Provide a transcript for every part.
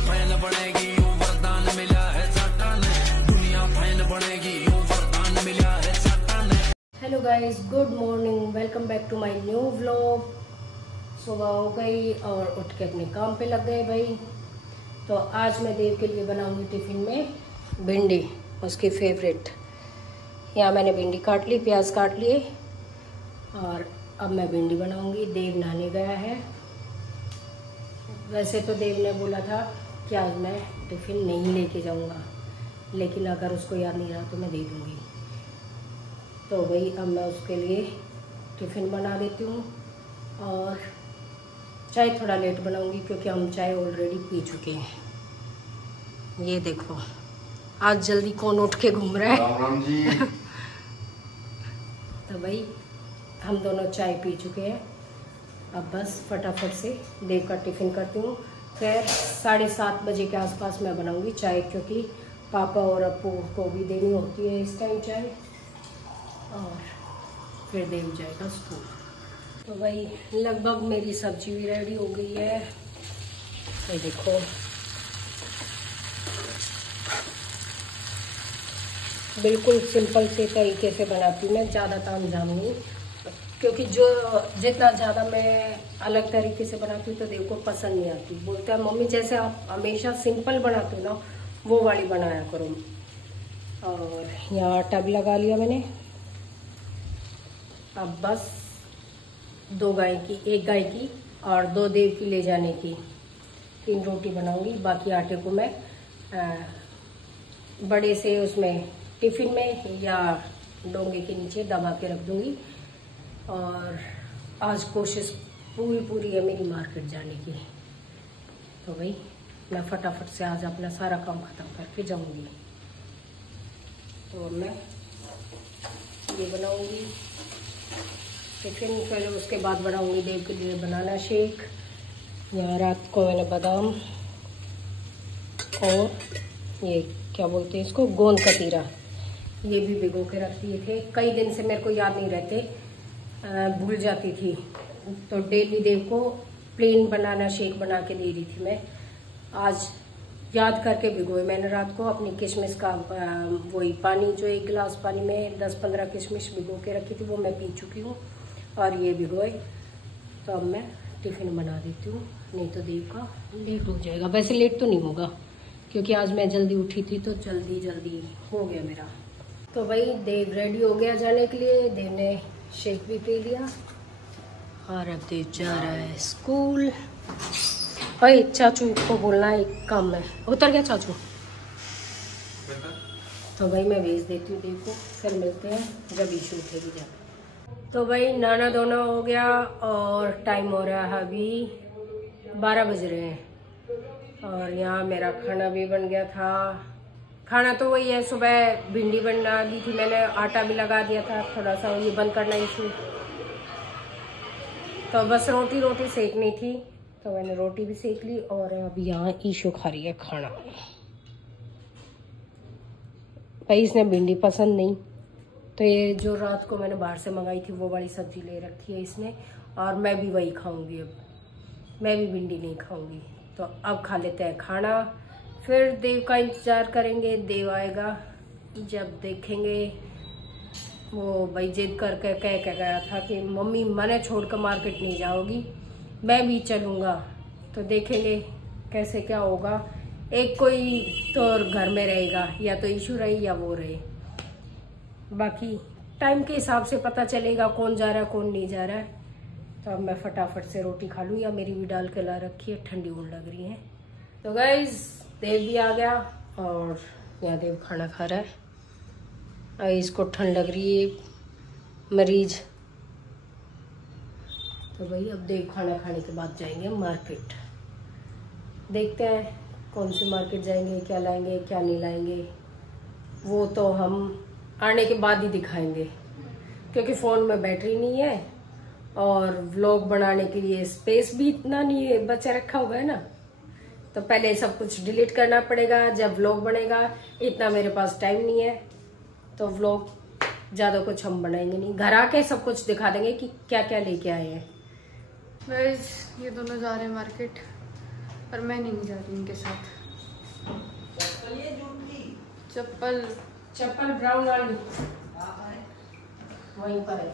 Fan बनेगी यूं वरदान मिला है साटान, दुनिया फैन बनेगी यूं वरदान मिला है साटान। Hello guys, good morning, welcome back to my new vlog. सुबह हो गई और उठ के अपने काम पे लग गए भाई। तो आज मैं देव के लिए बनाऊंगी टिफ़िन में भिंडी, उसकी फेवरेट। यहाँ मैंने भिंडी काट ली, प्याज काट लिए और अब मैं भिंडी बनाऊंगी। देव नहाने गया है। वैसे तो देव ने बोला था कि आज मैं टिफ़िन नहीं लेके जाऊंगा, लेकिन अगर उसको याद नहीं रहा तो मैं दे दूंगी। तो वही अब मैं उसके लिए टिफ़िन बना देती हूँ और चाय थोड़ा लेट बनाऊंगी क्योंकि हम चाय ऑलरेडी पी चुके हैं। ये देखो आज जल्दी कौन उठ के घूम रहा है। राम राम जी। तो भाई हम दोनों चाय पी चुके हैं। अब बस फटाफट से देव का टिफ़िन करती हूँ, फिर 7:30 बजे के आसपास मैं बनाऊंगी चाय, क्योंकि पापा और अप्पू को भी देनी होती है इस टाइम चाय, और फिर देव जाएगा स्कूल। तो भाई लगभग मेरी सब्जी भी रेडी हो गई है। ये देखो बिल्कुल सिंपल से तरीके से बनाती हूँ मैं, ज़्यादा तामझाम नहीं, क्योंकि जितना ज़्यादा मैं अलग तरीके से बनाती हूँ तो देव को पसंद नहीं आती। बोलते हैं मम्मी जैसे आप हमेशा सिंपल बनाते हो ना, वो वाली बनाया करो। और यहाँ आटा भी लगा लिया मैंने। अब बस 2 गाय की, 1 गाय की और 2 देव की ले जाने की 3 रोटी बनाऊंगी। बाकी आटे को मैं बड़े से उसमें टिफ़िन में या डोंगे के नीचे दबा के रख दूंगी। और आज कोशिश पूरी है मेरी मार्केट जाने की। तो भाई मैं फटाफट से आज अपना सारा काम खत्म करके जाऊंगी। तो मैं ये बनाऊंगी टिफ़िन, फिर उसके बाद बनाऊंगी देव के लिए बनाना शेक। यहाँ रात को मैंने बादाम और ये क्या बोलते हैं इसको, गोंद कतीरा, ये भी भिगो के रख दिए थे। कई दिन से मेरे को याद नहीं रहते, भूल जाती थी, तो डेली देव को प्लेन बनाना शेक बना के दे रही थी मैं। आज याद करके भिगोए मैंने रात को अपनी किशमिश का वही पानी, जो 1 गिलास पानी में 10-15 किशमिश भिगो के रखी थी, वो मैं पी चुकी हूँ। और ये भिगोए, तो अब मैं टिफ़िन बना देती हूँ, नहीं तो देव का लेट हो जाएगा। वैसे लेट तो नहीं होगा क्योंकि आज मैं जल्दी उठी थी, तो जल्दी हो गया मेरा। तो भाई देव रेडी हो गया जाने के लिए। देव ने शेक भी पी लिया और अब देव जा रहा है स्कूल। भाई चाचू को बोलना है एक काम है। उतर गया चाचू? तो भाई मैं भेज देती हूँ देव को, फिर मिलते हैं जब इशू उठेगी जाकर। तो भाई नहाना धोना हो गया और टाइम हो रहा है अभी 12 बज रहे हैं। और यहाँ मेरा खाना भी बन गया था। खाना तो वही है, सुबह भिंडी बना दी थी मैंने, आटा भी लगा दिया था। थोड़ा सा ये बंद करना इशू, तो बस रोटी सेकनी थी, तो मैंने रोटी भी सेक ली। और अभी यहाँ ईशू खा रही है खाना। भाई इसने भिंडी पसंद नहीं, तो ये जो रात को मैंने बाहर से मंगाई थी वो वाली सब्जी ले रखी है इसने, और मैं भी वही खाऊंगी। अब मैं भी भिंडी नहीं खाऊंगी। तो अब खा लेते हैं खाना, फिर देव का इंतज़ार करेंगे। देव आएगा जब देखेंगे। वो भाई जिद करके कह गया था कि मम्मी मैंने छोड़कर मार्केट नहीं जाओगी, मैं भी चलूँगा। तो देखेंगे कैसे क्या होगा। एक कोई तो घर में रहेगा, या तो इशू रहे या वो रहे। बाकी टाइम के हिसाब से पता चलेगा कौन जा रहा है कौन नहीं जा रहा है। तो अब मैं फटाफट से रोटी खा लूँ, या मेरी भी डाल के ला रखी है, ठंडी होने लग रही है। तो गाइस देव भी आ गया और यहाँ देव खाना खा रहा है। इसको ठंड लग रही है, मरीज। तो भाई अब देव खाना खाने के बाद जाएंगे मार्केट। देखते हैं कौन सी मार्केट जाएंगे, क्या लाएंगे क्या नहीं लाएंगे, वो तो हम आने के बाद ही दिखाएंगे, क्योंकि फ़ोन में बैटरी नहीं है और व्लॉग बनाने के लिए स्पेस भी इतना नहीं है, बचा रखा हुआ है ना। तो पहले सब कुछ डिलीट करना पड़ेगा जब व्लॉग बनेगा। इतना मेरे पास टाइम नहीं है, तो व्लॉग ज़्यादा कुछ हम बनाएंगे नहीं। घर आके सब कुछ दिखा देंगे कि क्या क्या लेके आए हैं। बस ये दोनों जा रहे हैं मार्केट। पर मैं नहीं जा रही उनके साथ। चप्पल चप्पल ब्राउन वाली वहीं पर है।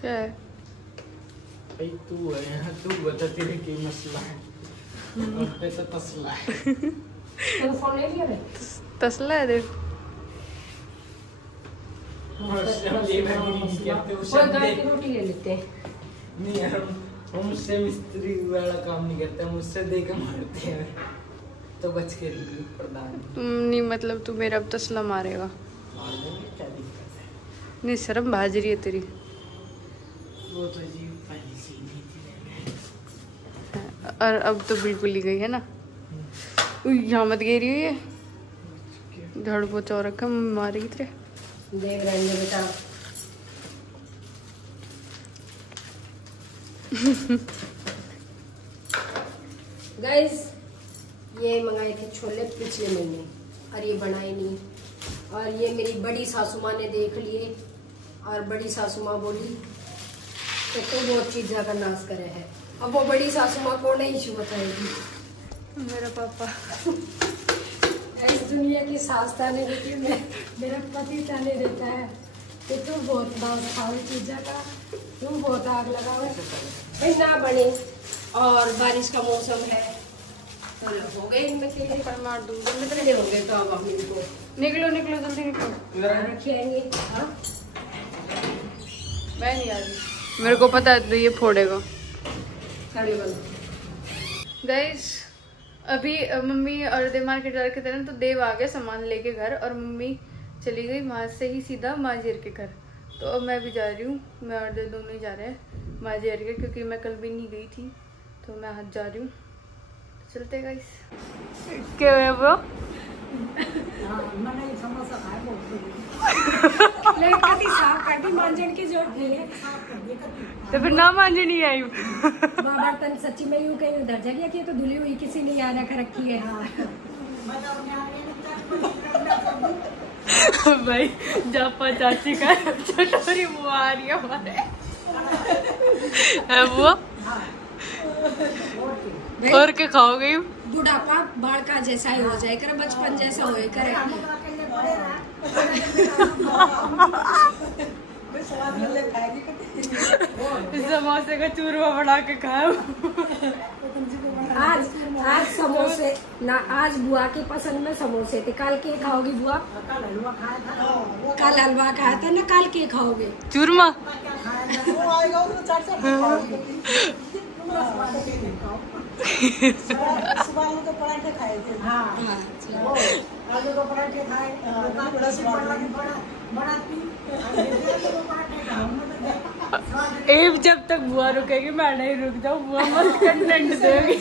क्या है? भाई तू है यहाँ, तू बता तेरे की मसला है। और पे तो तसला है। तो फोन ले लिया रे? तसला है देख। उससे हम ये भी नहीं करते, उससे कोई गाय की रोटी ले लेते हैं। नहीं यार, हम उससे मिस्त्री वाला काम नहीं करते, हम उससे दे के मारते हैं। तो बच के निकली प्रधान। नहीं मतलब तू मेरा अब तसला मारेगा? मार देंगे, क्या दिक्कत है? नहीं शर्म भाज रही है तेरी। वो तो जी पहले से ही नहीं थी। और अब तो बिल्कुल ही गई है ना। यहाँ मत गिरी हुई है, झाड़ू पोछा और रखा, मारेगी तेरे। देख रहे हैं बेटा। गाइस ये मंगाए थे छोले पिछले महीने और ये बनाए नहीं, और ये मेरी बड़ी सासू माँ ने देख लिए और बड़ी सासू माँ बोली कि तो बहुत चीज़ा का नाश करे है। अब वो बड़ी सासू माँ को नहीं छू बताएगी। मेरा पापा इस दुनिया की सास ताने देती है, मेरा पति ताने देता है कि तू बहुत नाश खाओ चीज़ा का, तू बहुत आग लगाओ भाई ना बने। और बारिश का मौसम है तो हो गए इनमें कीड़े पर मार दूंगा मैं तेरे। कीड़े हो गए तो अब हम इनको निकलो निकलो जल्दी निकलो। रखेंगे। हाँ मैं नहीं आ रही, मेरे को पता है तो ये फोड़ेगा। साड़ी बंद। गाइस अभी मम्मी और देव मार्केट जा रखे थे ना, तो देव आ गए सामान लेके घर, और मम्मी चली गई वहाँ से ही सीधा माजियर के घर। तो अब मैं भी जा रही हूँ, मैं और देव दोनों ही जा रहे हैं माजियर के, क्योंकि मैं कल भी नहीं गई थी तो मैं आज जा रही हूँ। चलते गाइस। क्या है वो? तो फिर ना मांझे नहीं आई। बर्तन सच्ची में यूं कहीं उधर जगह की तो धुली हुई किसी ने याद रख रखी है। भाई जापा चाची का छोटी बुआ आ रही है हमारे। बुआ और क्या खाओगे? बुढ़ापा बाढ़ का जैसा ही हो जाए करे, बचपन जैसा होए करे। समोसे का चूरमा बना के खाओ। आज समोसे ना, आज बुआ की पसंद में समोसे थे। कल के खाओगी बुआ? कल हलवा खाया था ना, कल के खाओगे? चूरमा तो पराठे खाए थे। हाँ आलू के पराठे खाए, एक जब तक बुआ रुकेगी मैं नहीं रुक जाऊँ। बुआ मस्त कंटेंट देगी।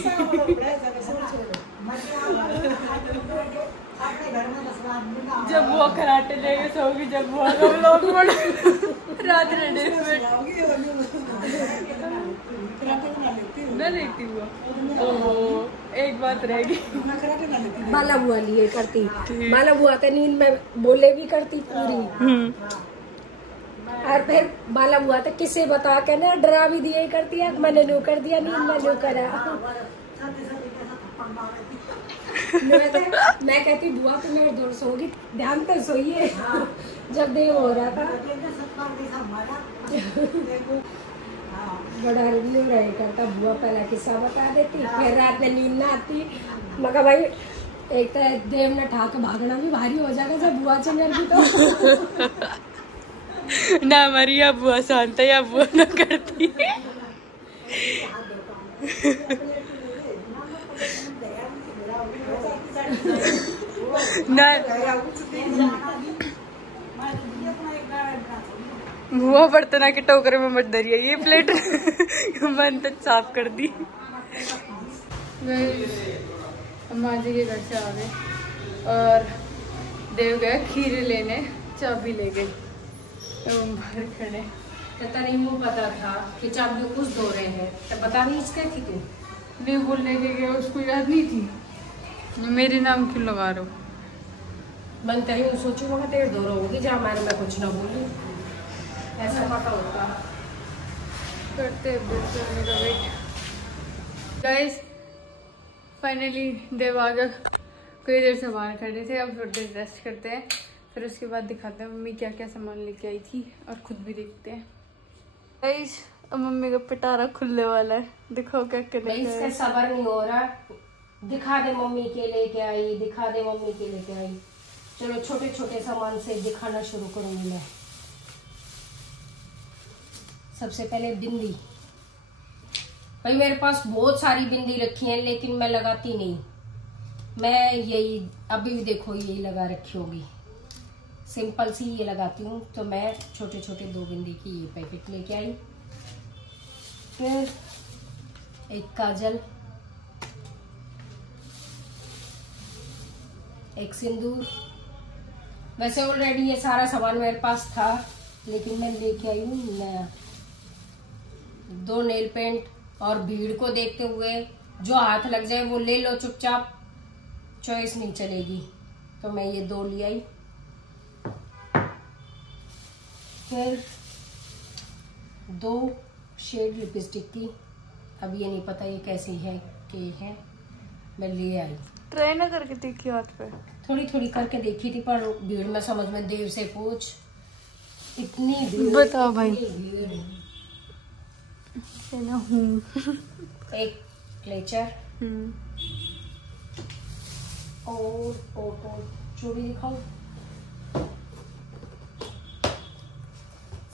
जब बुआ कराटे लेके सोगी, जब बुआ का व्लॉग बना रात रेडी मैं देखती हुआ। ओहो एक बात रहेगी, बाला बुआ लिए करती, बाला बुआ तो नींद में बोले भी करती पूरी। और फिर बाला बुआ तो किसे बता के ना डरा भी दिया करती है, मैंने नो कर दिया, नींद में नो करा। मैं कहती बुआ तो मेरे दूर सोगी, ध्यान तो सोइए। जब देव हो रहा था बड़ा रिव्यू रहे करता, बुआ पहला किस्सा बता देती, फिर रात में नींद ना आती। मगर भाई एक तो देव ने ठाक भागना भी भारी हो जाएगा जब बुआ चलेगी तो। ना हमारी या बुआ शांत है या बुआ ना करती है। ना बुआ बर्तना के टोकरे में मत धरिए, ये प्लेट मन तक साफ कर दी। अम्मा जी के घर से आ गए और देव गए खीरे लेने, चाबी ले गई। बाहर खड़े कहता नहीं मुझे पता था कि चाबी कुछ धो रहे हैं, तो बता नहीं इसके थी तू? नहीं बोलने के गया, उसको याद नहीं थी। मेरे नाम क्यों लगा रहे हो? बनते ही सोचू वहाँ तेरे दो होगी जहाँ मैं कुछ ना बोलूँ, ऐसा पता होता। करते का वेट। गाइस फाइनली देव आ गया, कोई देर से बाहर खड़े थे, अब थोड़ी देर रेस्ट करते हैं, फिर उसके बाद दिखाते हैं मम्मी क्या क्या सामान लेके आई थी और खुद भी देखते हैं। गाइस अब मम्मी का पिटारा खुलने वाला है, दिखाओ क्या क्या लेके इसका सबर नहीं हो रहा, दिखा दे मम्मी के लेके आई, दिखा दे मम्मी के लेके आई। चलो छोटे छोटे सामान से दिखाना शुरू करूंगी मैं। सबसे पहले बिंदी। भाई मेरे पास बहुत सारी बिंदी रखी है लेकिन मैं लगाती नहीं, मैं यही अभी भी देखो यही लगा रखी होगी, सिंपल सी ये लगाती हूँ। तो मैं छोटे छोटे 2 बिंदी की ये पैकेट लेके आई। फिर एक काजल, एक सिंदूर। वैसे ऑलरेडी ये सारा सामान मेरे पास था लेकिन मैं लेके आई हूँ नया। 2 नेल पेंट, और भीड़ को देखते हुए जो हाथ लग जाए वो ले लो चुपचाप, चॉइस नहीं चलेगी, तो मैं ये 2 ले आई। फिर 2 शेड लिपस्टिक की, अब ये नहीं पता ये कैसी है कि है, मैं ले आई। ट्राई ना करके देखी हाथ पे, थोड़ी थोड़ी करके देखी थी पर भीड़ में समझ में, देव से पूछ, इतनी भीड़, बताओ भाई। भीड़ ना हूँ। एक क्लेचर और चूड़ी दिखाऊं।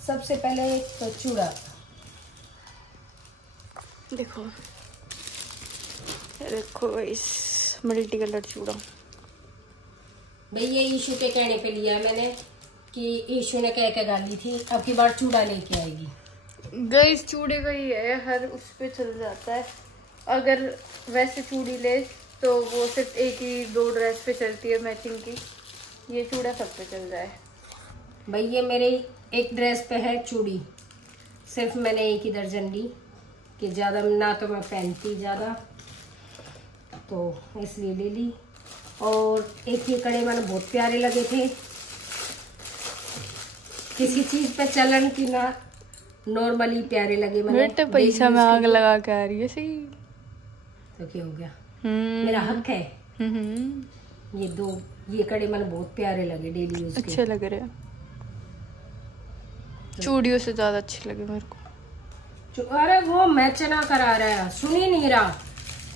सबसे पहले तो चूड़ा देखो, देखो इस मल्टी कलर चूड़ा। भाई ये ईशू के कहने पे लिया है मैंने कि ईशू ने कह के गाली थी, अब की बार चूड़ा लेके आएगी। गाइस चूड़े का ही है, हर उस पे चल जाता है। अगर वैसे चूड़ी ले तो वो सिर्फ 1 ही 2 ड्रेस पे चलती है मैचिंग की, ये चूड़ा सब पे चल जाए। भाई ये मेरे एक ड्रेस पे है चूड़ी, सिर्फ मैंने 1 ही दर्जन ली कि ज्यादा ना तो मैं पहनती ज्यादा, तो इसलिए ले ली। और एक ये कड़े मैंने बहुत प्यारे लगे थे, किसी चीज पे चलन की ना नॉर्मली प्यारे लगे मैंने। बेटे पैसा में आग लगा के आ रही है सही, तो क्या हो गया, मेरा हक है। ये 2 ये कड़े मैंने बहुत प्यारे लगे, डेली यूज के अच्छे लग रहे हैं, चूड़ियों से ज्यादा अच्छे लगे मेरे को। अरे वो मैच ना करा रहा है, सुन ही नहीं रहा,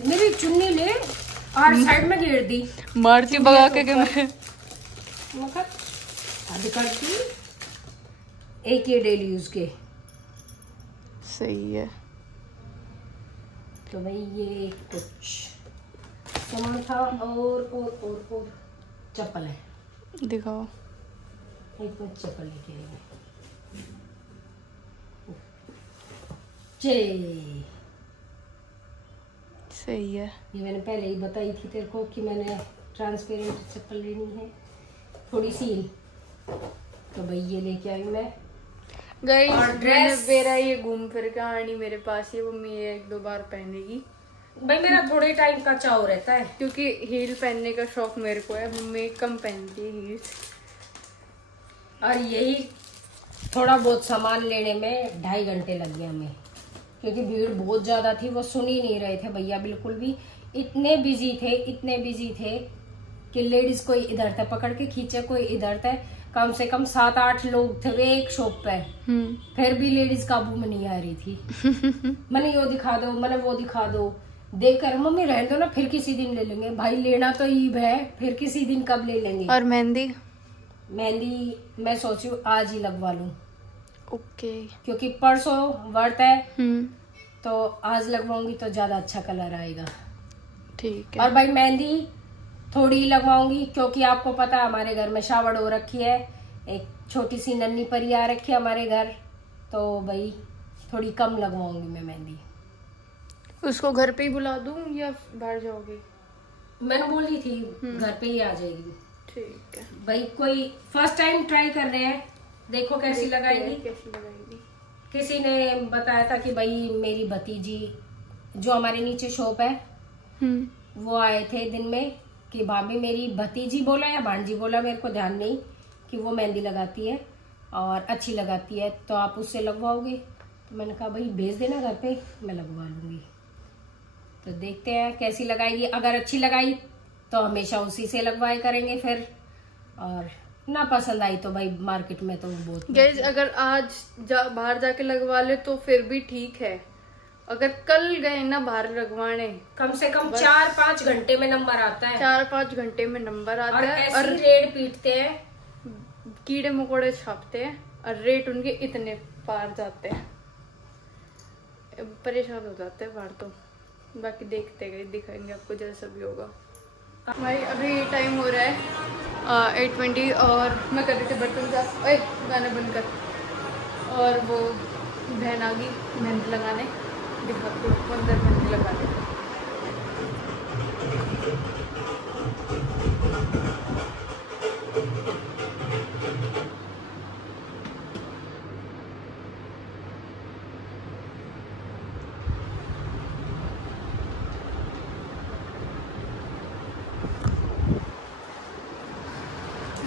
मेरी चुन्नी ले और साइड में घेर दी, मारती भगा के मैं आधी करती। एक ये डेली यूज के, सही है। तो भाई ये कुछ सामान था। और चप्पल है, दिखाओ। एक मिनट चप्पल लेके आई मैं। सही है। ये मैंने पहले ही बताई थी तेरे को कि मैंने ट्रांसपेरेंट चप्पल लेनी है, थोड़ी सी, तो भाई ये लेके आई मैं। गाइस ड्रेस मेरा ये घूम फिर के आनी मेरे पास, ये मम्मी ये 1-2 बार पहनेगी। भाई मेरा थोड़े टाइम का चाव रहता है, क्योंकि हील पहनने का शौक मेरे को है, मम्मी कम पहनती है हील्स। और यही थोड़ा बहुत सामान लेने में 2.5 घंटे लग गए हमें, क्योंकि भीड़ बहुत ज्यादा थी, वो सुन ही नहीं रहे थे भैया बिल्कुल भी, इतने बिजी थे कि लेडीज कोई इधर थे पकड़ के खींचे, कोई इधर थे, कम से कम 7-8 लोग थे वे एक शॉप पे, फिर भी लेडीज काबू में नहीं आ रही थी। मैंने यो दिखा दो, मैंने वो दिखा दो, देखकर मम्मी रहने दो ना, फिर किसी दिन ले लेंगे। भाई लेना तो ईद है, फिर किसी दिन कब ले लेंगे। और मेहंदी मैं सोची आज ही लगवा लूं, ओके, क्योंकि परसों व्रत है, तो आज लगवाऊंगी तो ज्यादा अच्छा कलर आएगा। ठीक है। और भाई मेहंदी थोड़ी ही लगवाऊंगी, क्योंकि आपको पता है हमारे घर में शावड़ हो रखी है, एक छोटी सी नन्ही परी आ रखी है हमारे घर, तो भाई थोड़ी कम लगवाऊंगी मैं मेहंदी। उसको घर पे ही बुला दूं या बाहर जाओगे? मैंने बोली थी घर पे ही आ जाएगी। ठीक है भाई, कोई फर्स्ट टाइम ट्राई कर रहे हैं, देखो कैसी लगाएगी। किसी ने बताया था कि भाई मेरी भतीजी जो हमारे नीचे शॉप है, वो आए थे दिन में कि भाभी मेरी भतीजी बोला या भांजी बोला, मेरे को ध्यान नहीं, कि वो मेहंदी लगाती है और अच्छी लगाती है, तो आप उससे लगवाओगे? तो मैंने कहा भाई भेज देना घर पे, मैं लगवा लूँगी। तो देखते हैं कैसी लगाएगी। अगर अच्छी लगाई तो हमेशा उसी से लगवाए करेंगे फिर, और ना पसंद आई तो भाई मार्केट में तो बहुत गाइस अगर आज बाहर जाके लगवा ले तो फिर भी ठीक है, अगर कल गए ना बाहर लगवाने, कम से कम 4-5 घंटे में नंबर आता है। 4-5 घंटे में नंबर आता है और रेट पीटते हैं, कीड़े मकोड़े छापते हैं और रेट उनके इतने पार जाते हैं, परेशान हो जाते हैं बाहर। तो बाकी देखते गए, दिखाएंगे आपको जैसा भी होगा। भाई अभी टाइम हो रहा है 8:20 और मैं कर रही थी बर्तन साफ, ओए गाना बंद कर, और वो बहन आ गई मेहंदी लगाने, दिखाती हूँ अंदर मेहंदी लगाने।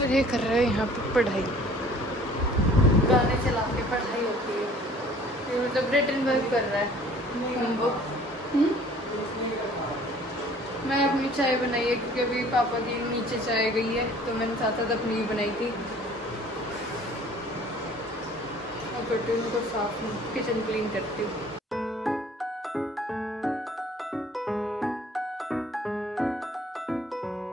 ये कर रहे हैं यहाँ पे पढ़ाई, गाने चला के पढ़ाई होती है, ये मतलब रिटर्न वर्क कर रहा है होमवर्क। मैं अपनी चाय बनाई है क्योंकि अभी पापा की नीचे चाय गई है, तो मैंने साथ साथ अपनी भी बनाई थी। और करती हूँ तो साफ किचन क्लीन करती हूँ।